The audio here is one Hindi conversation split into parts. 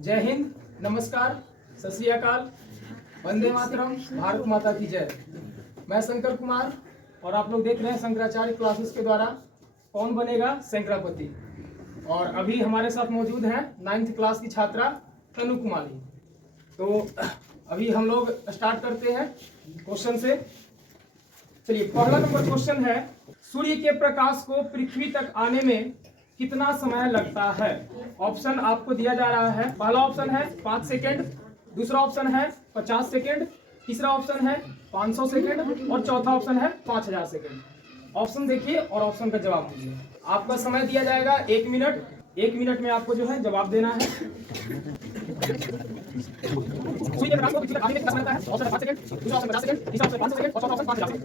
जय हिंद, नमस्कार, सत श्री अकाल, वंदे मातरम, भारत माता की जय। मैं शंकर कुमार और आप लोग देख रहे हैं शंकराचार्य क्लासेस के द्वारा कौन बनेगा शंकरापति। और अभी हमारे साथ मौजूद हैं 9th क्लास की छात्रा तनु कुमारी। तो अभी हम लोग स्टार्ट करते हैं क्वेश्चन से। चलिए, पहला नंबर क्वेश्चन है, सूर्य के प्रकाश को पृथ्वी तक आने में कितना समय लगता है? ऑप्शन आपको दिया जा रहा है। पहला ऑप्शन है 5 सेकेंड, दूसरा ऑप्शन है 50 सेकेंड, तीसरा ऑप्शन है 500 सेकेंड और चौथा ऑप्शन है 5000 सेकेंड। ऑप्शन देखिए और ऑप्शन का जवाब दीजिए। आपका समय दिया जाएगा 1 मिनट। 1 मिनट में आपको जो है जवाब देना है। सूर्य के प्रकाश को पृथ्वी तक आने में कितना समय लगता है? ऑप्शन है 5 सेकेंड, दूसरा ऑप्शन 50 सेकेंड, तीसरा ऑप्शन 500 सेकेंड और चौथा ऑप्शन 5000 सेकेंड।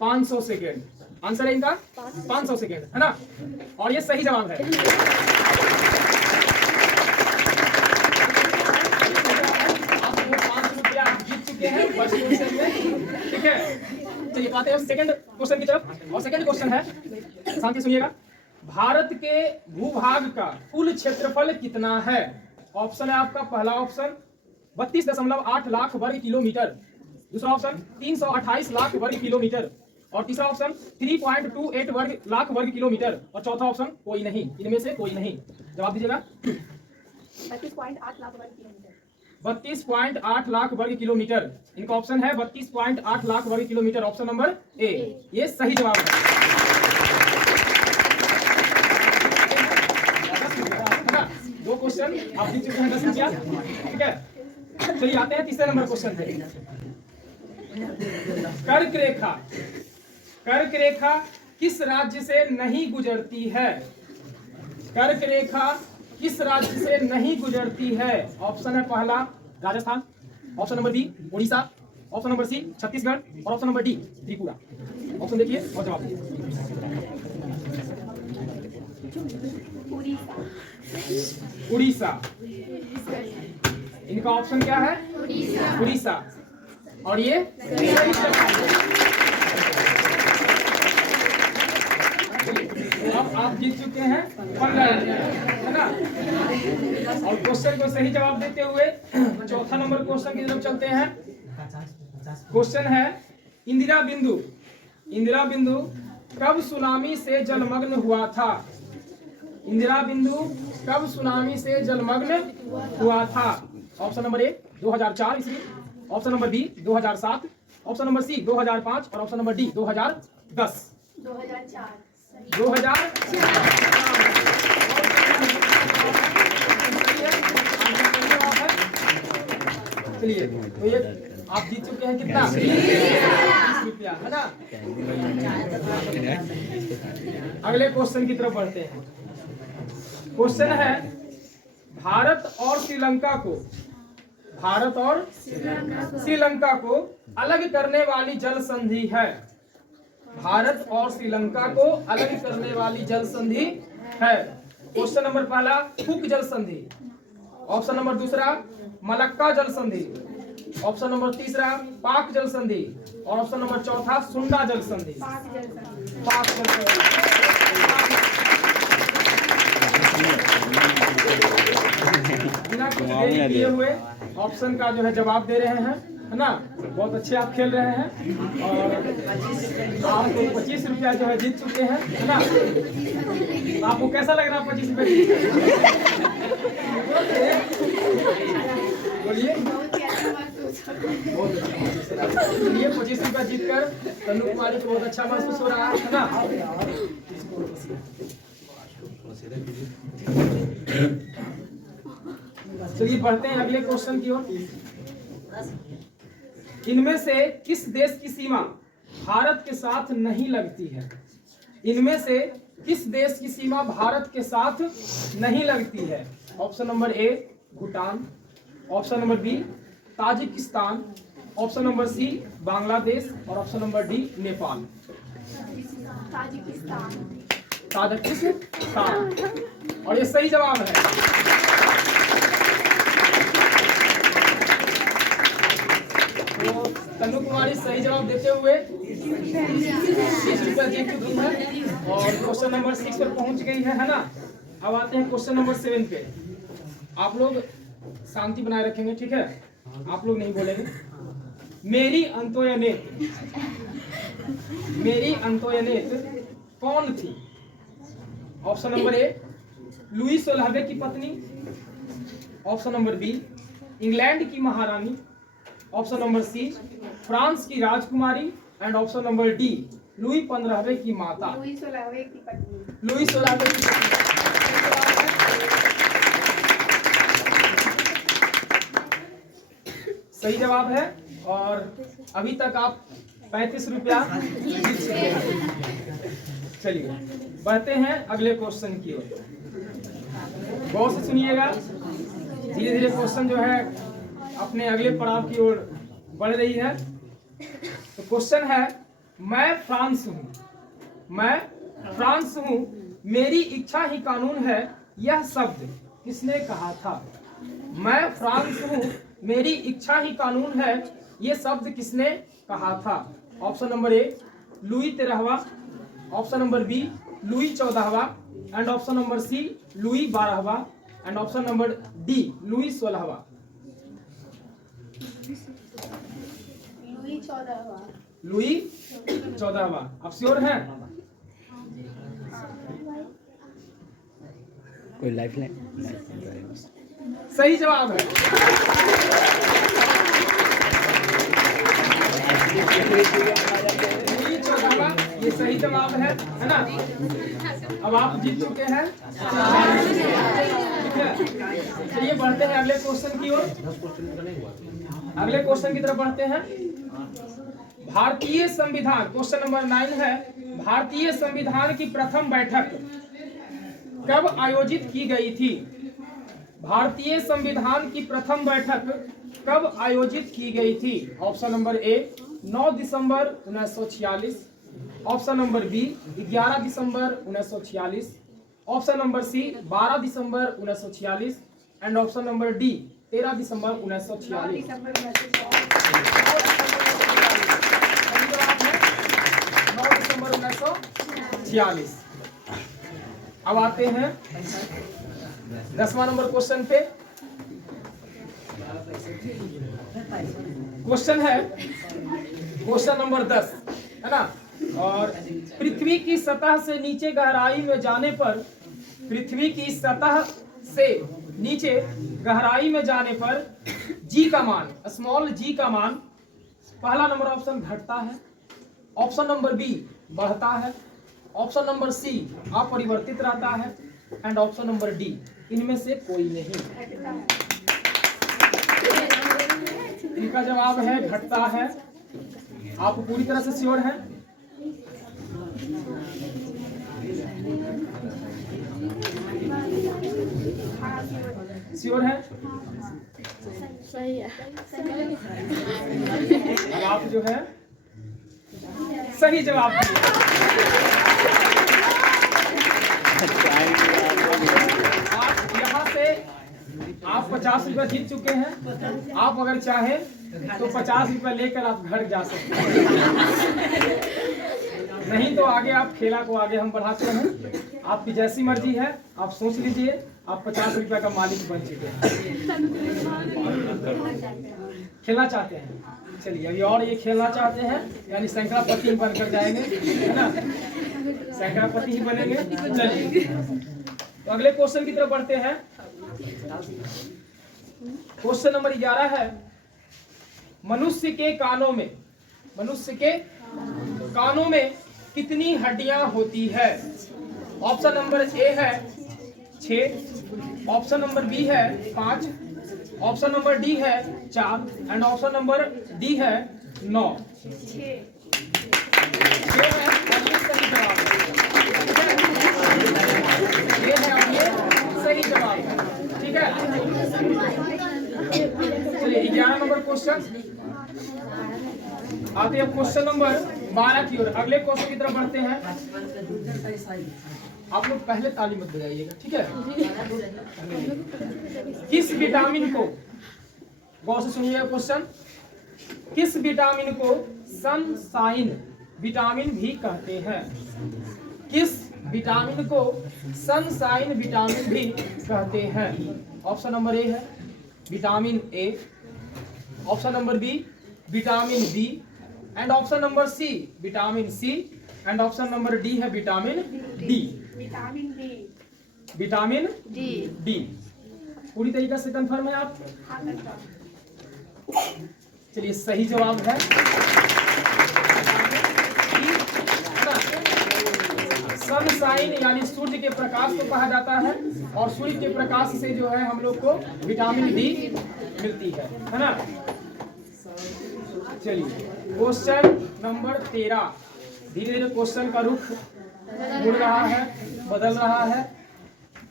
500 सेकेंड आंसर है इनका। 500 सेकेंड है ना, और ये सही जवाब है। आप 5 रुपया जीत चुके हैं फर्स्ट क्वेश्चन में, ठीक है। चलिए आते हैं सेकंड क्वेश्चन की तरफ। और सेकंड क्वेश्चन है, शांति सुनिएगा, भारत के भूभाग का कुल क्षेत्रफल कितना है? ऑप्शन है आपका, पहला ऑप्शन 32.8 लाख वर्ग किलोमीटर, दूसरा ऑप्शन 328 लाख वर्ग किलोमीटर और तीसरा ऑप्शन 3.28 लाख वर्ग किलोमीटर और चौथा ऑप्शन कोई नहीं। इनमें से कोई नहीं। जवाब दीजिएगा। 32.8 लाख वर्ग किलोमीटर। 32.8 लाख वर्ग किलोमीटर। इनका ऑप्शन है 32.8 लाख वर्ग किलोमीटर, ऑप्शन नंबर ए। ये सही जवाब है। दो क्वेश्चन आप जीत चुके हैं 10 रुपया, ठीक है। चलिए आते हैं तीसरे नंबर क्वेश्चन पे। कर्क रेखा, कर्क रेखा किस राज्य से नहीं गुजरती है? कर्क रेखा किस राज्य से नहीं गुजरती है? ऑप्शन है पहला Rajasthan, option number B Orissa, option number C Chhattisgarh और option number D Tripura. Option देखिए और जवाब दीजिए। उड़ीसा। इनका ऑप्शन क्या है? उड़ीसा। और ये अब आप जीत चुके हैं 15 है ना। और क्वेश्चन को सही जवाब देते हुए चौथा नंबर क्वेश्चन की तरफ चलते हैं। क्वेश्चन है, इंदिरा बिंदु, इंदिरा बिंदु कब सुनामी से जलमग्न हुआ था? इंदिरा बिंदु कब सुनामी से जलमग्न हुआ था? ऑप्शन नंबर ए 2004 ईस्वी, option number B 2007, option number C 2005 और ऑप्शन नंबर डी 2010। 2004। चलिए, तो ये आप जीत चुके हैं कितना? 20 रुपया है ना। अगले क्वेश्चन की तरफ बढ़ते हैं। क्वेश्चन है, भारत और श्रीलंका को, भारत और श्रीलंका को अलग करने वाली जल संधि है? भारत और श्रीलंका को अलग करने वाली जल संधि है। क्वेश्चन नंबर पहला कुक जल संधि, ऑप्शन नंबर दूसरा मलक्का जल संधि, ऑप्शन नंबर तीसरा पाक जल संधि और ऑप्शन नंबर चौथा सुंडा जल संधि। पाक जल संधि। बिना कुछ देरी किए हुए ऑप्शन का जो है जवाब दे रहे हैं, है ना। बहुत अच्छे आप खेल रहे हैं और आप 25 रुपया जो है जीत चुके हैं, है ना। आपको कैसा लग रहा है 25 रुपये? बोलिए। ये 25 रुपया जीत कर तनु कुमारी को बहुत अच्छा महसूस हो रहा है ना। चलिए बढ़ते हैं अगले क्वेश्चन की ओर। इनमें से किस देश की सीमा भारत के साथ नहीं लगती है? इनमें से किस देश की सीमा भारत के साथ नहीं लगती है? Option number A Bhutan, option number B Tajikistan, option number C Bangladesh और option number D Nepal. Tajikistan, और ये सही जवाब है। तो तनु कुमारी सही जवाब देते हुए 20 रुपया जीत चुकी है। और क्वेश्चन नंबर 6 पर पहुंच गई है ना। अब आते हैं क्वेश्चन नंबर 7 पे। आप लोग शांति बनाए रखेंगे, ठीक है? आप लोग नहीं बोलेंगे। मेरी अंतोयनेत कौन थी? ऑप्शन नंबर ए लुई 16वें की पत्नी, ऑप्शन नंबर बी इंग्लैंड की महारानी, ऑप्शन नंबर सी फ्रांस की राजकुमारी and option number D Louis 15वें की माता। लुई 16वें की पत्नी। लुई 16वें की पत्नी सही जवाब है। और अभी तक आप 35 रुपया जीत चुके हैं। चलिए बढ़ते हैं अगले क्वेश्चन की ओर। बहुत से सुनिएगा, धीरे धीरे क्वेश्चन जो है अपने अगले पड़ाव की ओर बढ़ रही है। तो क्वेश्चन है, मैं फ्रांस हूँ, मेरी इच्छा ही कानून है, यह शब्द किसने कहा था? मैं फ्रांस हूँ, मेरी इच्छा ही कानून है, ये शब्द किसने कहा था? ऑप्शन नंबर ए लुई 13वां, ऑप्शन नंबर बी लुई 14वां and option number C Louis 12वां and option number D Louis 16वां। लुई 14वां। लुई 14वां। आप श्योर हैं? कोई लाइफलाइन? सही जवाब है। लुई 14वां ये सही जवाब है ना? अब आप जीत चुके हैं। ठीक है, चलिए बढ़ते हैं अगले क्वेश्चन की ओर। अगले क्वेश्चन की तरफ बढ़ते हैं। भारतीय संविधान, क्वेश्चन नंबर 9 है, भारतीय संविधान की प्रथम बैठक कब आयोजित की गई थी? भारतीय संविधान की प्रथम बैठक कब आयोजित की गई थी? ऑप्शन नंबर ए 9 दिसंबर 1946, ऑप्शन नंबर बी 11 दिसंबर 1946, ऑप्शन नंबर सी 12 दिसंबर 1946 एंड ऑप्शन नंबर डी 13 दिसंबर 1946। 9 दिसंबर 1946। अब आते हैं 10वां नंबर क्वेश्चन पे। क्वेश्चन है क्वेश्चन नंबर 10 है ना। और पृथ्वी की सतह से नीचे गहराई में जाने पर, पृथ्वी की सतह से नीचे गहराई में जाने पर जी का मान, स्मॉल जी का मान, पहला नंबर ऑप्शन घटता है, ऑप्शन नंबर बी बढ़ता है, ऑप्शन नंबर सी अपरिवर्तित रहता है एंड ऑप्शन नंबर डी इनमें से कोई नहीं। इनका जवाब है घटता है। आप पूरी तरह से श्योर हैं? श्योर है? सही है। अब आप जो है सही जवाब दिए। आप यहाँ से आप 50 रुपया जीत चुके हैं। आप अगर चाहें तो 50 रुपया लेकर आप घर जा सकते हैं, नहीं तो आगे आप खेला को आगे हम बढ़ाते हैं। आपकी जैसी मर्जी है, आप सोच लीजिए। आप 50 रुपया का मालिक बन चुके हैं। खेलना चाहते हैं? चलिए अभी और ये खेलना चाहते हैं, यानी शंकरापति बनकर जाएंगे, है ना? शंकरापति ही बनेंगे। चलिए तो अगले क्वेश्चन की तरफ बढ़ते हैं। क्वेश्चन नंबर 11 है, मनुष्य के कानों में कितनी हड्डियां होती है? ऑप्शन नंबर ए है 6, ऑप्शन नंबर बी है 5, ऑप्शन नंबर डी है 4 एंड ऑप्शन नंबर डी है 9। 6 है और ये सही जवाब है। ये है और ये सही जवाब है। ठीक है, चलिए 11 नंबर क्वेश्चन आते हैं क्वेश्चन नंबर 12 की ओर। अगले क्वेश्चन की तरफ बढ़ते हैं। आप लोग पहले ताली मत बजाइएगा, ठीक है? किस विटामिन को, गौर से सुनिएगा क्वेश्चन, किस विटामिन को सनशाइन विटामिन भी कहते हैं? किस विटामिन को सनशाइन विटामिन भी कहते हैं? ऑप्शन नंबर ए है vitamin A, option number B vitamin B, and option number C vitamin C, and option number D है vitamin D. Vitamin D. Vitamin D. D पूरी तरीके से कंफर्म है आप? हाँ कंफर्म। चलिए सही जवाब है सनशाइन यानी सूर्य के प्रकाश को कहा जाता है, और सूर्य के प्रकाश से जो है हम लोग को विटामिन डी मिलती है ना। चलिए क्वेश्चन नंबर 13। धीरे धीरे क्वेश्चन का रुख मुड़ रहा है, बदल रहा है,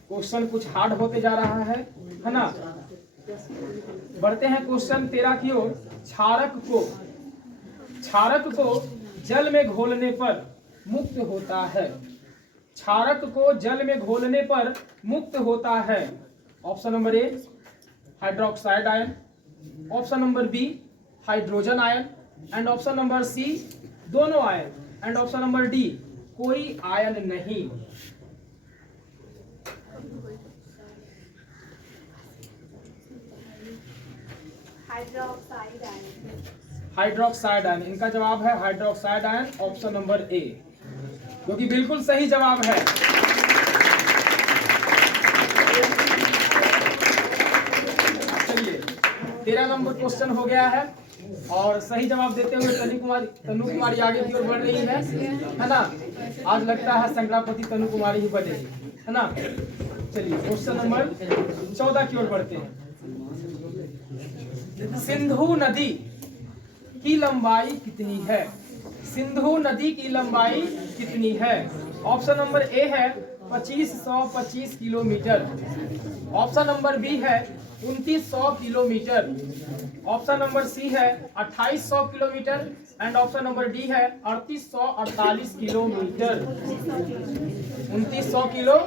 क्वेश्चन कुछ हार्ड होते जा रहा है ना। बढ़ते हैं क्वेश्चन 13 की ओर। क्षारक को जल में घोलने पर मुक्त होता है। क्षारक को जल में घोलने पर मुक्त होता है। Option number A hydroxide ion, option number B hydrogen ion, and option number C दोनों ion, and option number D कोई आयन नहीं। Hydroxide ion. हाइड्रोक्साइड आयन, इनका जवाब है hydroxide ion, option number A, जो कि बिल्कुल सही जवाब है। चलिए 13 नंबर क्वेश्चन हो गया है, और सही जवाब देते हुए तनु कुमारी आगे की ओर बढ़ रही है ना। आज लगता है संक्रांति तनु कुमारी ही बजेगी, है ना। चलिए क्वेश्चन नंबर 14 की ओर बढ़ते हैं। सिंधु नदी की लंबाई कितनी है? सिंधु नदी की लंबाई कितनी है? ऑप्शन नंबर ए है 2525 किलोमीटर, ऑप्शन नंबर बी है 2900 किलोमीटर, ऑप्शन नंबर सी है 2800 kilometre, and option number D है 3848 किलोमीटर। 2900 किलो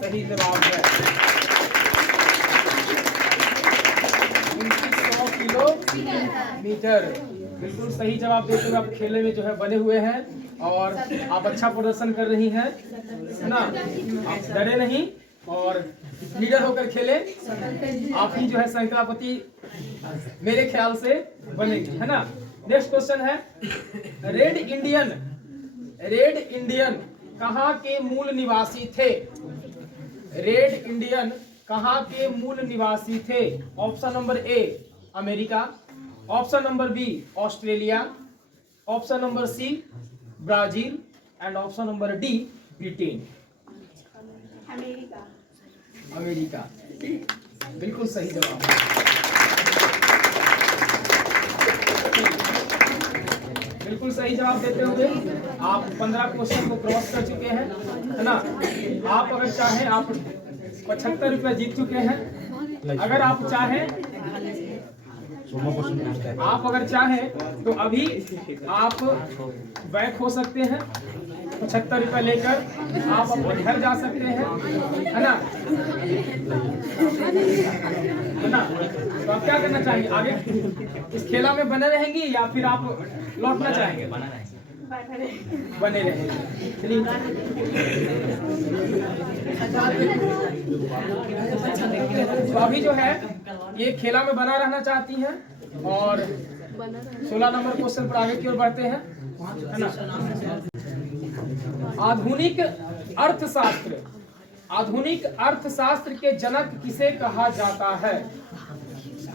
सही जवाब है। 2900 किलोमीटर बिल्कुल सही जवाब देते हुए आप खेले में जो है बने हुए हैं, और आप अच्छा प्रदर्शन कर रही हैं, है ना। आप डरे नहीं और लीडर होकर खेले, आप ही जो है संकलापति मेरे ख्याल से बनेंगे, है ना। नेक्स्ट क्वेश्चन है रेड इंडियन कहाँ के मूल निवासी थे? रेड इंडियन कहाँ के मूल निवासी थे? Option number A America, option number B Australia, option number C Brazil, and option number D Britain. America. America बिल्कुल सही जवाब है। बिल्कुल सही जवाब देते हुए आप 15 क्वेश्चन को क्रॉस कर चुके हैं, है ना। आप अगर चाहें आप 75 रुपये जीत चुके हैं। अगर आप चाहें तो अभी आप बैक हो सकते हैं, 75 रुपये लेकर आप अपने घर जा सकते हैं, है ना। तो आप क्या करना चाहेंगे? आगे इस खेला में बने रहेंगी या फिर आप लौटना चाहेंगे? बने रहेंगे। चलिए तो अभी जो है ये खेला में बना रहना चाहती हैं, और 16 नंबर क्वेश्चन पर आगे की ओर बढ़ते हैं, है ना। आधुनिक अर्थशास्त्र के जनक किसे कहा जाता है?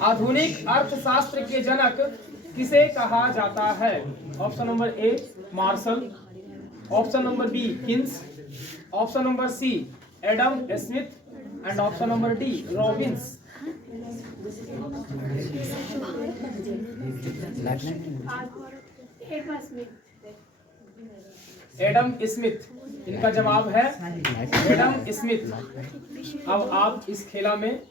आधुनिक अर्थशास्त्र के जनक किसे कहा जाता है? Option number A Marshall, option number B Keynes, option number C Adam Smith, and option number D Robbins. Adam Smith, इनका जवाब है एडम स्मिथ। अब आप इस खेला में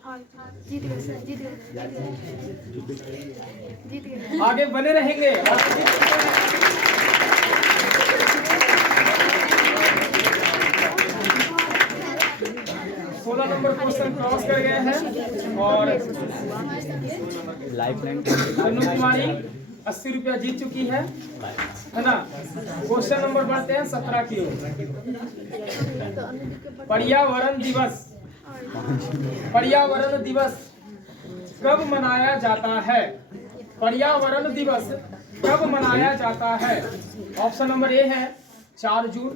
आगे बने रहेंगे। 16 नंबर क्वेश्चन क्रॉस कर गए हैं, और तनु कुमारी 80 रुपया जीत चुकी है ना। क्वेश्चन नंबर बढ़ते हैं 17 की ओर। पर्यावरण दिवस, पर्यावरण दिवस कब मनाया जाता है? पर्यावरण दिवस कब मनाया जाता है? ऑप्शन नंबर ए है 4 June,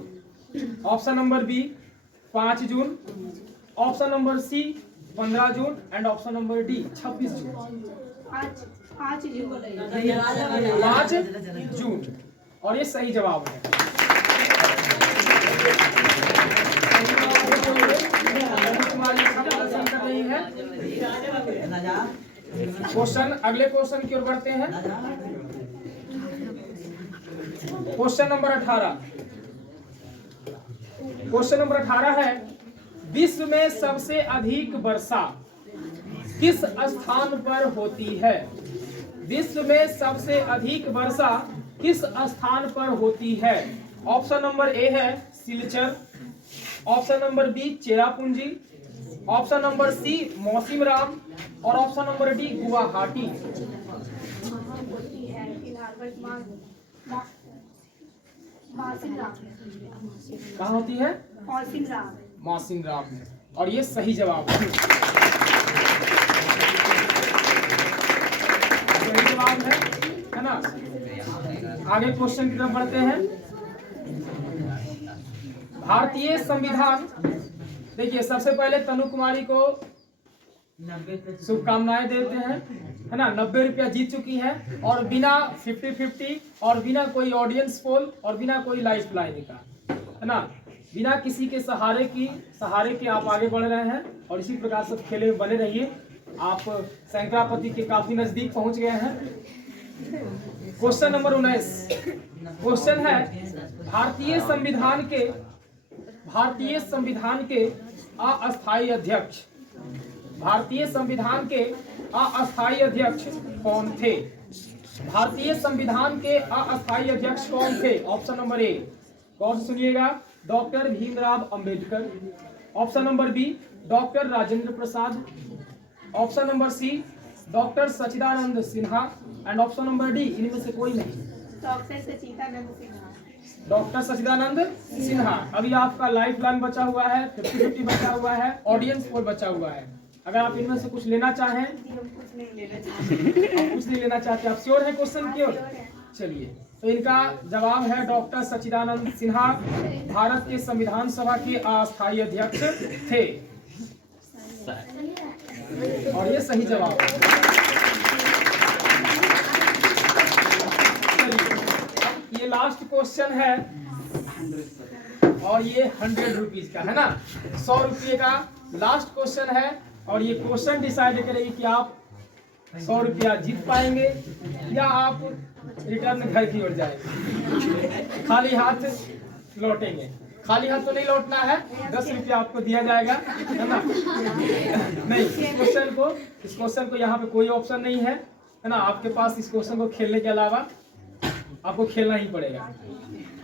option number B 5 June, option number C 15 June and option number D 26 June. 5 June. 5 June और ये सही जवाब है। तुम्हारी अच्छा प्रदर्शन कर रही है। क्वेश्चन, अगले क्वेश्चन की ओर बढ़ते हैं। Question number 18। क्वेश्चन नंबर 18 है, विश्व में सबसे अधिक वर्षा किस स्थान पर होती है? विश्व में सबसे अधिक वर्षा किस स्थान पर होती है? ऑप्शन नंबर ए है Silchar, option number B Cherrapunji, option number C Mawsynram और ऑप्शन नंबर डी गुवाहाटी। कहाँ होती है? मौसिनराम में, और ये सही जवाब है। सही जवाब है ना। आगे क्वेश्चन की तरफ बढ़ते हैं। भारतीय संविधान, देखिए सबसे पहले तनु कुमारी को शुभकामनाएं देते हैं, है ना। 90 रुपया जीत चुकी है और बिना 50-50 और बिना कोई ऑडियंस पोल और बिना कोई लाइफ लाइन का, है ना, बिना किसी के सहारे के आप आगे बढ़ रहे हैं और इसी प्रकार से खेले में बने रहिए। आप शंकरापति के काफी नजदीक पहुंच गए हैं। Question number 19। क्वेश्चन है, भारतीय संविधान के अस्थायी अध्यक्ष, भारतीय संविधान के अस्थायी अध्यक्ष कौन थे? भारतीय संविधान के अस्थायी अध्यक्ष कौन थे? ऑप्शन नंबर ए, गौर से सुनिएगा, doctor Bhimrao Ambedkar, option number B doctor Rajendra Prasad, option number C doctor Sachchidanand Sinha and option number D इनमें से कोई नहीं। डॉक्टर सच्चिदानंद सिन्हा। अभी आपका लाइफ लाइन बचा हुआ है, 50-50 बचा हुआ है, ऑडियंस पोल बचा हुआ है। अगर आप इनमें से कुछ लेना चाहें, हम कुछ नहीं लेना आप कुछ नहीं लेना चाहते, आप श्योर है क्वेश्चन की ओर? चलिए, तो इनका जवाब है डॉक्टर सच्चिदानंद सिन्हा भारत के संविधान सभा के अस्थायी अध्यक्ष थे और ये सही जवाब है। ये लास्ट क्वेश्चन है और ये 100 रुपीज का है ना, 100 रुपये का लास्ट क्वेश्चन है और ये क्वेश्चन डिसाइड करेगी कि आप 100 रुपया जीत पाएंगे या आप रिटर्न घर की ओर जाएंगे, खाली हाथ लौटेंगे। खाली हाथ तो नहीं लौटना है, 10 रुपया आपको दिया जाएगा, है ना। नहीं, इस क्वेश्चन को यहाँ पे कोई ऑप्शन नहीं है ना। आपके पास इस क्वेश्चन को खेलने के अलावा आपको खेलना ही पड़ेगा।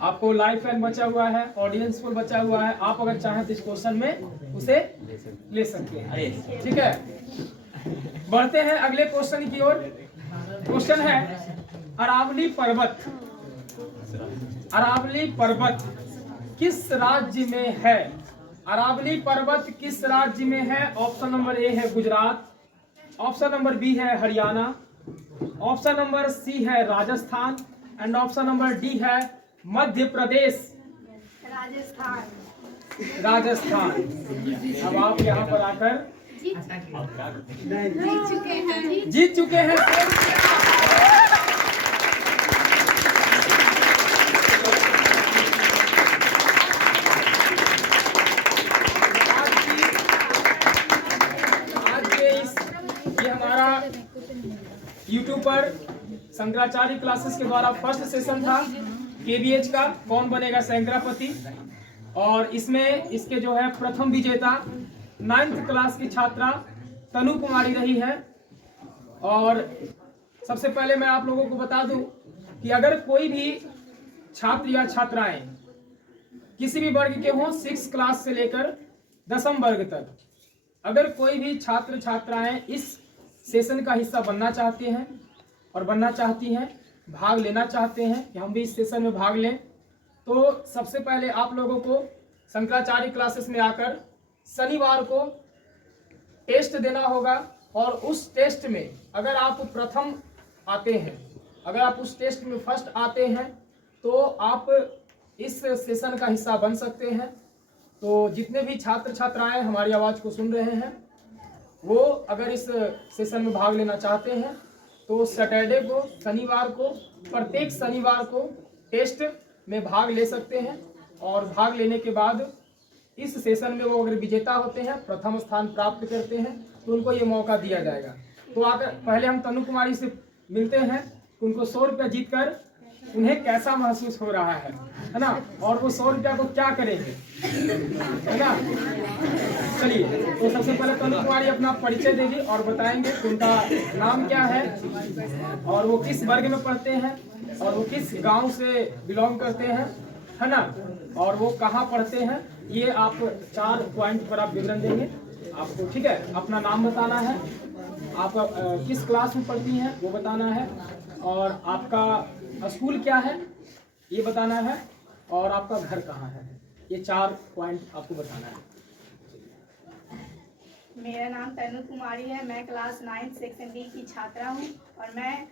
आपको लाइफ लाइन बचा हुआ है, ऑडियंस पोल बचा हुआ है, आप अगर चाहें तो इस क्वेश्चन में उसे ले सकते हैं, ठीक है। बढ़ते हैं अगले क्वेश्चन की ओर। क्वेश्चन है, अरावली पर्वत किस राज्य में है? अरावली पर्वत किस राज्य में है? ऑप्शन नंबर ए है गुजरात, ऑप्शन नंबर बी है हरियाणा, ऑप्शन नंबर सी है Rajasthan and option number D है मध्य प्रदेश। राजस्थान। अब आप यहाँ पर आकर जीत चुके हैं। YouTube पर शंकराचार्य क्लासेस के द्वारा फर्स्ट सेशन था KBH का, कौन बनेगा शंकरापति, और इसमें इसके जो है प्रथम विजेता 9th क्लास की छात्रा तनु कुमारी रही है। और सबसे पहले मैं आप लोगों को बता दूं कि अगर कोई भी छात्र या छात्राएं किसी भी वर्ग के हों, 6 क्लास से लेकर 10वीं वर्ग तक, अगर कोई भी छात्र छात्राएं इस सेशन का हिस्सा बनना चाहते हैं और बनना चाहती हैं भाग लेना चाहते हैं कि हम भी इस सेशन में भाग लें, तो सबसे पहले आप लोगों को शंकराचार्य क्लासेस में आकर शनिवार को टेस्ट देना होगा। और उस टेस्ट में अगर आप प्रथम आते हैं, अगर आप उस टेस्ट में फर्स्ट आते हैं, तो आप इस सेशन का हिस्सा बन सकते हैं। तो जितने भी छात्र छात्राएं हमारी आवाज़ को सुन रहे हैं, वो अगर इस सेशन में भाग लेना चाहते हैं तो सैटरडे को, शनिवार को, प्रत्येक शनिवार को टेस्ट में भाग ले सकते हैं। और भाग लेने के बाद इस सेशन में वो अगर विजेता होते हैं, प्रथम स्थान प्राप्त करते हैं, तो उनको ये मौका दिया जाएगा। तो आकर पहले हम तनु कुमारी से मिलते हैं, उनको 100 रुपया जीत कर उन्हें कैसा महसूस हो रहा है ना, और वो 100 रुपया को क्या करेंगे, है ना। चलिए, तो सबसे पहले तनु कुमारी अपना परिचय देगी और बताएंगे कि उनका नाम क्या है और वो किस वर्ग में पढ़ते हैं और वो किस गांव से बिलोंग करते हैं, है ना, और वो कहाँ पढ़ते हैं। ये आप 4 पॉइंट पर आप विवरण देंगे आपको, ठीक है। अपना नाम बताना है, आप किस क्लास में पढ़ती हैं वो बताना है, और आपका स्कूल क्या है ये बताना है, और आपका घर कहाँ है। ये 4 पॉइंट आपको बताना है। मेरा नाम तनु कुमारी है। मैं क्लास 9 सेक्शन डी की छात्रा हूँ और मैं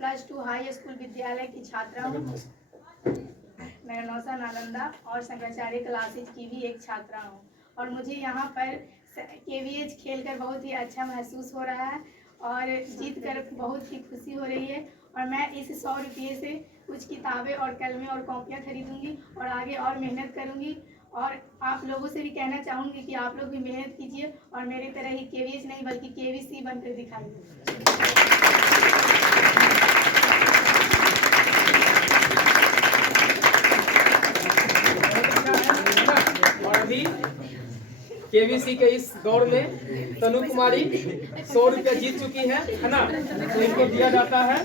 +2 हाई स्कूल विद्यालय की छात्रा हूँ। मैं नौसा नालंदा और शंकराचार्य क्लासेज की भी एक छात्रा हूँ। और मुझे यहाँ पर KVH खेलकर बहुत ही अच्छा महसूस हो रहा है और जीत कर बहुत ही खुशी हो रही है। और मैं इस 100 रुपये से कुछ किताबें और कलमें और कॉपियाँ खरीदूंगी और आगे और मेहनत करूंगी। और आप लोगों से भी कहना चाहूँगी कि आप लोग भी मेहनत कीजिए और मेरी तरह ही KVH नहीं बल्कि KVC बनकर दिखाइए। और अभी KVC के इस दौर में तनु कुमारी 100 रुपया जीत चुकी है ना, तो इनको दिया जाता है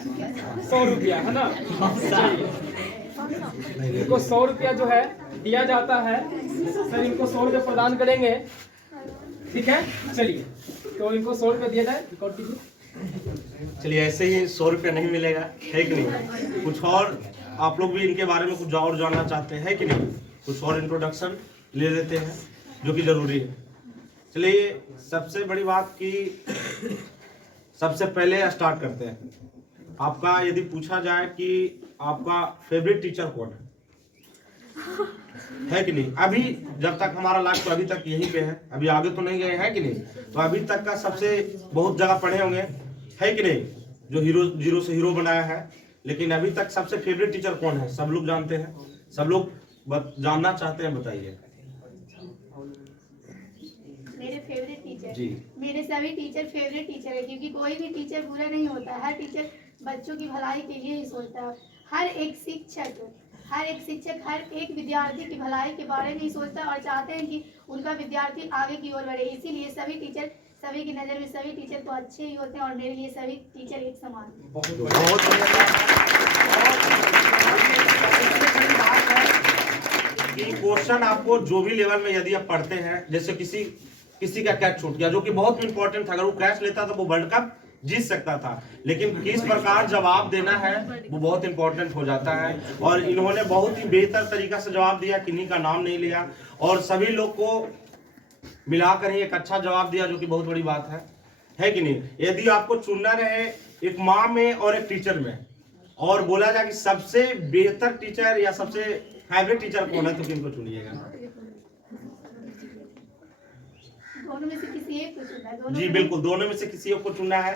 100 रुपया, है ना। इनको 100 रुपया जो है दिया जाता है, सर इनको 100 रुपया प्रदान करेंगे, ठीक है। चलिए, तो इनको 100 रुपया दिया जाए, रिकॉर्ड कीजिए। चलिए, ऐसे ही 100 रुपया नहीं मिलेगा, है कि नहीं। कुछ और आप लोग भी इनके बारे में कुछ और जानना चाहते हैं कि नहीं, कुछ और इंट्रोडक्शन ले लेते हैं जो कि जरूरी है। चलिए, सबसे बड़ी बात कि सबसे पहले स्टार्ट करते हैं। आपका यदि पूछा जाए कि आपका फेवरेट टीचर कौन है कि नहीं, अभी जब तक हमारा लाइफ तो अभी तक यहीं पे है, अभी आगे तो नहीं गए हैं कि नहीं, तो अभी तक का सबसे बहुत जगह पढ़े होंगे, है कि नहीं, जो जीरो से हीरो बनाया है। लेकिन अभी तक सबसे फेवरेट टीचर कौन है, सब लोग जानते हैं, सब लोग जानना चाहते हैं, बताइए। मेरे फेवरेट टीचर जी, मेरे सभी टीचर फेवरेट टीचर है, क्योंकि कोई भी टीचर बुरा नहीं होता। हर टीचर बच्चों की भलाई के लिए ही सोचता है। हर एक शिक्षक हर एक विद्यार्थी की भलाई के बारे में ही सोचता है और चाहते हैं कि उनका विद्यार्थी आगे की ओर बढ़े। इसीलिए सभी टीचर, सभी की नज़र में सभी टीचर तो अच्छे ही होते हैं और मेरे लिए सभी टीचर एक समान हैं। बहुत क्वेश्चन आपको जो भी लेवल में यदि आप पढ़ते हैं, जैसे किसी का कैच छूट गया जो कि बहुत इंपॉर्टेंट था, अगर वो कैच लेता तो वो वर्ल्ड कप जीत सकता था, लेकिन किस प्रकार जवाब देना है वो बहुत इंपॉर्टेंट हो जाता है। और इन्होंने बहुत ही बेहतर तरीका से जवाब दिया, किन्हीं का नाम नहीं लिया और सभी लोग को मिलाकर ही एक अच्छा जवाब दिया, जो कि बहुत बड़ी बात है कि नहीं। यदि आपको चुनना रहे एक माँ में और एक टीचर में, और बोला जाए कि सबसे बेहतर टीचर या सबसे फेवरेट टीचर कौन है, तो किनको चुनिएगा? दोनों में से किसी एक को चुनना है। जी बिल्कुल, दोनों में से किसी एक को चुनना है,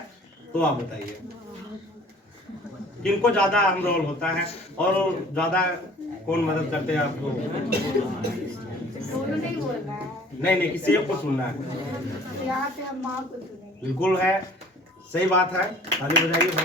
तो आप बताइए किनको ज्यादा अहम रोल होता है और ज्यादा कौन मदद करते हैं आपको? दोनों नहीं बोलना है, नहीं, किसी एक को चुनना है। तो यहाँ पे हम माँ को चुनेंगे। बिल्कुल है, सही बात है, ताली बजाइए भाई।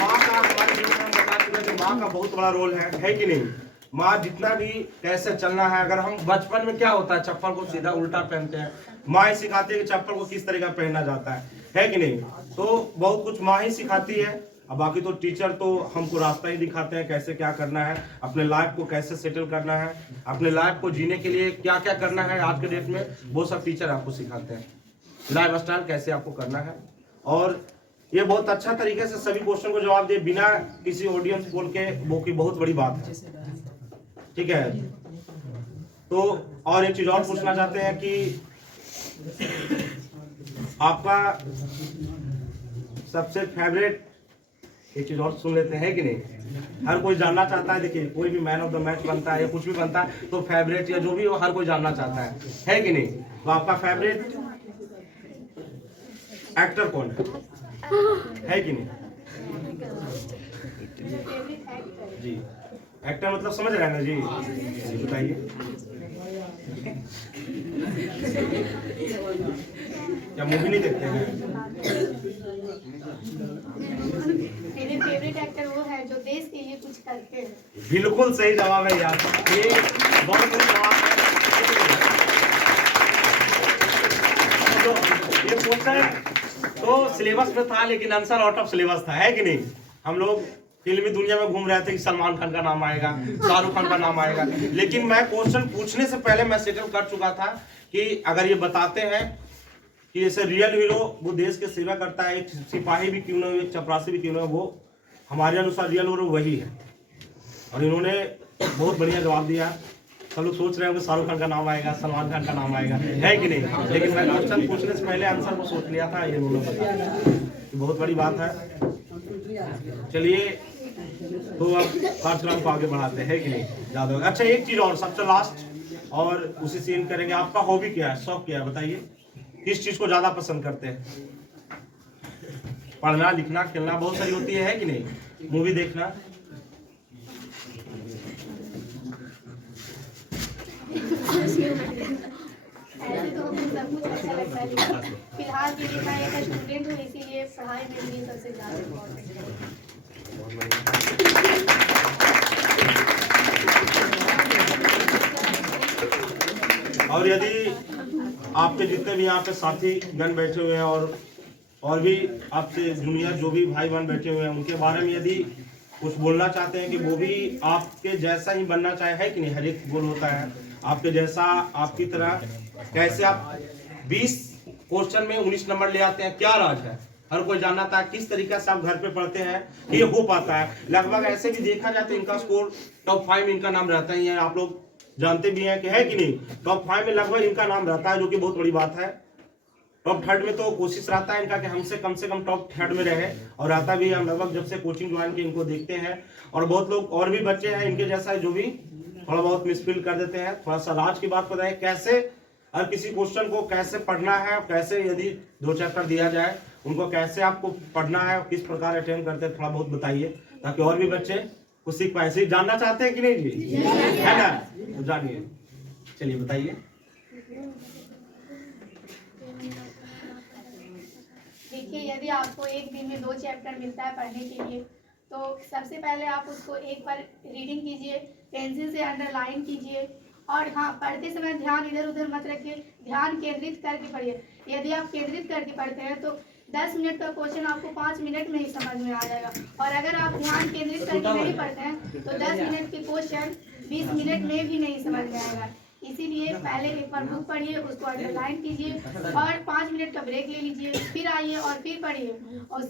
माँ का हमारे जीवन में हम बता चुके हैं, माँ का बहुत बड़ा रोल है कि नहीं। माँ जितना भी कैसे चलना है, अगर हम बचपन में क्या होता है, चप्पल को सीधा उल्टा पहनते हैं, माँ ही सिखाती है कि चप्पल को किस तरीका पहनना जाता है कि नहीं। तो बहुत कुछ माँ ही सिखाती है, अब बाकी तो टीचर तो हमको रास्ता ही दिखाते हैं, कैसे क्या करना है, अपने लाइफ को कैसे सेटल करना है, अपने लाइफ को जीने के लिए क्या क्या करना है आज के डेट में, वो सब टीचर आपको सिखाते हैं। लाइफ स्टाइल कैसे आपको करना है। और ये बहुत अच्छा तरीके से सभी क्वेश्चन को जवाब दे बिना किसी ऑडियंस बोल के, वो की बहुत बड़ी बात है। ठीक है, तो और एक चीज और पूछना चाहते हैं कि आपका सबसे फेवरेट, एक चीज और सुन लेते हैं कि नहीं, हर कोई जानना चाहता है। देखिए कोई भी मैन ऑफ द मैच बनता है या कुछ भी बनता है तो फेवरेट या जो भी हो हर कोई जानना चाहता है कि नहीं। तो आपका फेवरेट एक्टर कौन है कि नहीं? जी, एक्टर मतलब समझ रहे हैं ना जी, बताइए क्या मूवी नहीं देखते हैं? मेरे फेवरेट एक्टर वो है जो देश के लिए कुछ करते हैं। बिल्कुल सही जवाब है यार, ये बहुत बड़ी जवाब है। तो ये क्वेश्चन तो सिलेबस में था लेकिन आंसर आउट ऑफ सिलेबस था, है कि नहीं? हम लोग फिल्मी दुनिया में घूम रहे थे कि सलमान खान का नाम आएगा, शाहरुख खान का नाम आएगा, लेकिन मैं क्वेश्चन पूछने से पहले मैं सेटल कर चुका था कि अगर ये बताते हैं कि जैसे रियल हीरो वो देश की सेवा करता है, एक सिपाही भी क्यों ना हो, एक चपरासी भी क्यों ना हो, वो हमारे अनुसार रियल हीरो वही है। और इन्होंने बहुत बढ़िया जवाब दिया। सब लोग सोच रहे होंगे शाहरुख खान का नाम आएगा, सलमान खान का नाम आएगा, है कि नहीं? लेकिन मैं क्वेश्चन पूछने से पहले आंसर को सोच लिया था, ये उन्होंने बताया, बहुत बड़ी बात है। चलिए तो अब कार्यक्रम को आगे बढ़ाते हैं कि नहीं, ज्यादा। अच्छा एक चीज और सबसे लास्ट और उसी सीन करेंगे, आपका हॉबी क्या है, शौक क्या है, बताइए किस चीज को ज्यादा पसंद करते हैं? पढ़ना, लिखना, खेलना बहुत सारी होती है कि नहीं, मूवी देखना? ऐसे तो हमें सब कुछ अच्छा लगता है, लेकिन फिलहाल के लिए मैं एक स्टूडेंट हूँ, इसीलिए पढ़ाई मेरे लिए सबसे ज़्यादा इम्पोर्टेंट है। और यदि आपके जितने भी यहाँ पे साथी गण बैठे हुए हैं और भी आपसे जूनियर जो भी भाई बहन बैठे हुए हैं, उनके बारे में यदि कुछ बोलना चाहते हैं कि वो भी आपके जैसा ही बनना चाहे, है कि नहीं? हर एक गोल होता है आपके जैसा, आपकी तरह। कैसे आप 20 क्वेश्चन में 19 नंबर ले आते हैं, क्या राज है? हर कोई जानना था किस तरीके से आप घर पे पढ़ते हैं, ये हो पाता है। लगभग ऐसे भी देखा जाए तो इनका स्कोर टॉप 5 में इनका नाम रहता ही है, आप लोग जानते भी हैं कि है कि नहीं? टॉप 5 में लगभग इनका नाम रहता है, जो कि बहुत बड़ी बात है। टॉप 3 में तो कोशिश रहता है इनका कि हमसे कम से कम टॉप 3 में रहे, और रहता भी। हम लगभग जब से कोचिंग ज्वाइन की इनको देखते हैं, और बहुत लोग और भी बच्चे हैं इनके जैसा जो भी थोड़ा बहुत मिसफील कर देते हैं। थोड़ा सा राज की बात बताएं, कैसे हर किसी क्वेश्चन को कैसे पढ़ना है, कैसे यदि 2 चैप्टर दिया जाए उनको कैसे आपको पढ़ना है, किस प्रकार अटेम्प्ट करते हैं, थोड़ा बहुत बताइए ताकि और भी बच्चे कुछ सीख पाए। ऐसे जानना चाहते हैं कि नहीं जी? है ना? तो जानिए, चलिए बताइए। देखिए, यदि आपको एक दिन में 2 चैप्टर मिलता है पढ़ने के लिए, तो सबसे पहले आप उसको एक बार रीडिंग कीजिए, पेंसिल से अंडरलाइन कीजिए, और हाँ, पढ़ते समय ध्यान इधर उधर मत रखिए, ध्यान केंद्रित करके पढ़िए। यदि आप केंद्रित करके पढ़ते हैं तो 10 मिनट का क्वेश्चन आपको 5 मिनट में ही समझ में आ जाएगा, और अगर आप ध्यान केंद्रित करके नहीं पढ़ते हैं तो 10 मिनट के क्वेश्चन 20 मिनट में भी नहीं समझ में आएगा। इसीलिए पहले एक बार बुक पढ़िए, उसको अंडरलाइन कीजिए, और 5 मिनट का ब्रेक ले लीजिए, फिर आइए और फिर पढ़िए, और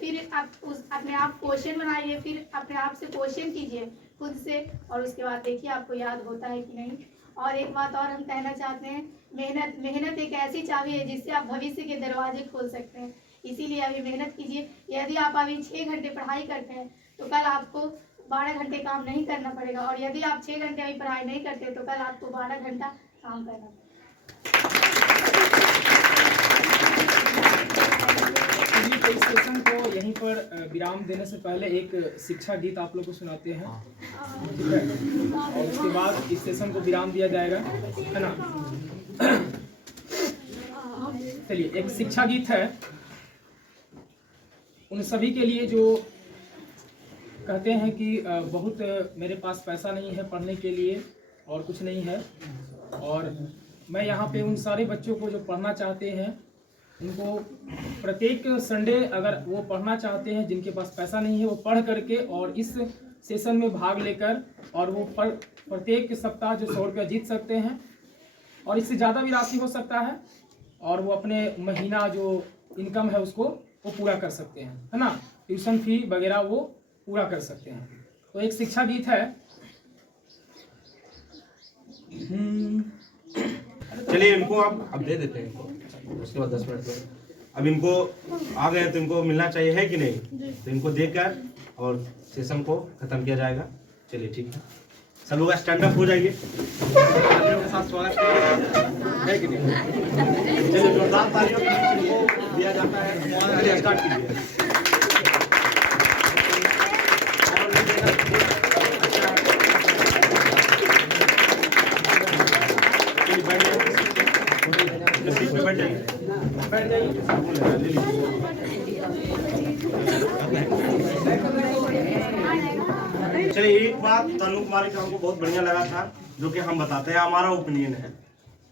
फिर आप अपने आप क्वेश्चन बनाइए, फिर अपने आप से क्वेश्चन कीजिए खुद से, और उसके बाद देखिए आपको याद होता है कि नहीं। और एक बात और हम कहना चाहते हैं, मेहनत एक ऐसी चाबी है जिससे आप भविष्य के दरवाजे खोल सकते हैं। इसीलिए अभी मेहनत कीजिए। यदि आप अभी 6 घंटे पढ़ाई करते हैं तो कल आपको 12 घंटे काम नहीं करना पड़ेगा, और यदि आप 6 घंटे अभी पढ़ाई नहीं करते तो कल आपको 12 घंटा काम करना पड़ेगा। तो इस सेशन को यहीं पर विराम देने से पहले एक शिक्षा गीत आप लोग को सुनाते हैं, ठीक है? और उसके बाद इस सेशन को विराम दिया जाएगा, है ना? चलिए, एक शिक्षा गीत है उन सभी के लिए जो कहते हैं कि बहुत मेरे पास पैसा नहीं है पढ़ने के लिए और कुछ नहीं है, और मैं यहाँ पे उन सारे बच्चों को जो पढ़ना चाहते हैं उनको प्रत्येक संडे अगर वो पढ़ना चाहते हैं, जिनके पास पैसा नहीं है वो पढ़ करके और इस सेशन में भाग लेकर, और वो प्रत्येक सप्ताह जो 100 रुपया जीत सकते हैं, और इससे ज़्यादा भी राशि हो सकता है, और वो अपने महीना जो इनकम है उसको वो पूरा कर सकते हैं, है ना। ट्यूशन फी वगैरह वो पूरा कर सकते हैं। तो एक शिक्षा गीत है। चलिए इनको अब दे देते हैं इनको, उसके बाद 10 मिनट में अब इनको आ गए तो इनको मिलना चाहिए, है कि नहीं। तो इनको देकर और सेशन को खत्म किया जाएगा। चलिए ठीक है, सब लोग स्टैंड अप हो जाइए, तालियों के साथ स्वागत है कि नहीं। चलिए जोरदार तालियों के साथ इनको दिया जाता है। चलिए स्टार्ट कीजिए। सीट पे बैठ जाइए, बैठ जाइए। ले लीजिए। चलिए एक बात तनु कुमारी का हमको बहुत बढ़िया लगा था, जो कि हम बताते हैं, हमारा ओपिनियन है,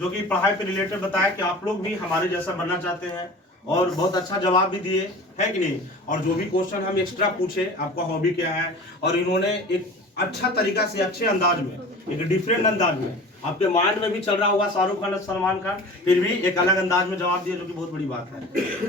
जो कि पढ़ाई पे रिलेटेड बताया कि आप लोग भी हमारे जैसा बनना चाहते हैं, और बहुत अच्छा जवाब भी दिए, है कि नहीं। और जो भी क्वेश्चन हम एक्स्ट्रा पूछे, आपका हॉबी क्या है, और इन्होंने एक अच्छा तरीका से, अच्छे अंदाज में, एक डिफरेंट अंदाज में, आपके माइंड में भी चल रहा होगा शाहरुख खान, सलमान खान, फिर भी एक अलग अंदाज में जवाब दिया, जो कि बहुत बड़ी बात है।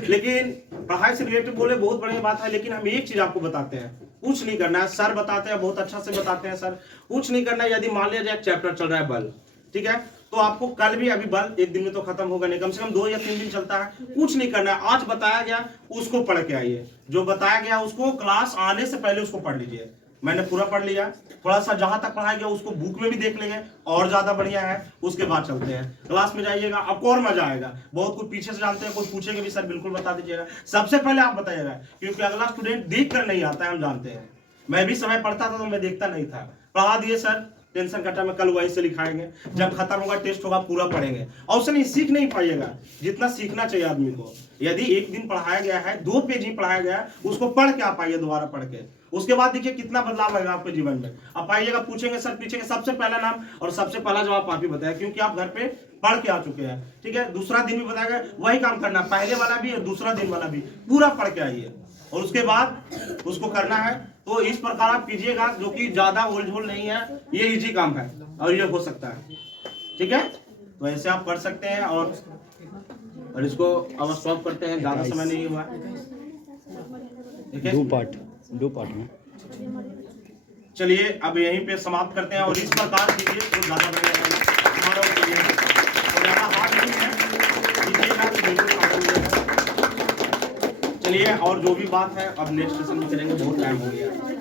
लेकिन पढ़ाई से रिलेटेड बोले बहुत बड़ी बात है, लेकिन हम एक चीज आपको बताते हैं, कुछ नहीं करना है। सर बताते हैं, बहुत अच्छा से बताते हैं सर, कुछ नहीं करना है। यदि मान लिया जाए चैप्टर चल रहा है बल, ठीक है, तो आपको कल भी, अभी बल एक दिन में तो खत्म होगा नहीं, कम से कम 2 या 3 दिन चलता है। कुछ नहीं करना है, आज बताया गया उसको पढ़ के आइए, जो बताया गया उसको क्लास आने से पहले उसको पढ़ लीजिए। मैंने पूरा पढ़ लिया, थोड़ा सा जहां तक पढ़ाया गया उसको बुक में भी देख लेंगे, और ज्यादा बढ़िया है। उसके बाद चलते हैं क्लास में, जाइएगा आपको और मजा आएगा। बहुत कुछ पीछे से जानते हैं, कोई पूछेगा भी सर बिल्कुल बता दीजिएगा, सबसे पहले आप बताइएगा, क्योंकि अगला स्टूडेंट देख कर नहीं आता है, हम जानते हैं। मैं भी समय पढ़ता था तो मैं देखता नहीं था, पढ़ा दिए सर, टेंशन कटा में कल वहीं से लिखाएंगे, जब खत्म होगा टेस्ट होगा पूरा पढ़ेंगे, और उससे नहीं सीख नहीं पाइएगा जितना सीखना चाहिए आदमी को। यदि एक दिन पढ़ाया गया है, 2 पेज ही पढ़ाया गया है, उसको पढ़ के आप आइए, दोबारा पढ़ के, उसके बाद देखिए कितना बदलाव आएगा आपके जीवन में। आप आइएगा, पूछेंगे सर, पूछेंगे, सबसे पहला नाम और सबसे पहला जवाब आप ही बताया, क्योंकि आप घर पे पढ़ के आ चुके हैं, ठीक है। दूसरा दिन भी बताएगा, वही काम करना, पहले वाला भी और दूसरा दिन वाला भी पूरा पढ़ के आइए, और उसके बाद उसको करना है। तो इस प्रकार आप कीजिएगा, जो कि ज्यादा ओलझोल नहीं है, ये इजी काम है और ये हो सकता है, ठीक है। तो ऐसे आप कर सकते हैं, और इसको अब स्टॉप करते हैं, ज्यादा समय नहीं हुआ, ठीक है। 2 पार्ट में। चलिए अब यहीं पे समाप्त करते हैं, और इस प्रकार कीजिए तो ज्यादा बढ़िया रहेगा, हमारा ओपिनियन है। और ज्यादा हार्ड नहीं है, कीजिएगा तो बिल्कुल फायदा मिलेगा। चलिए और जो भी बात है अब नेक्स्ट सेशन में करेंगे, बहुत टाइम हो गया है।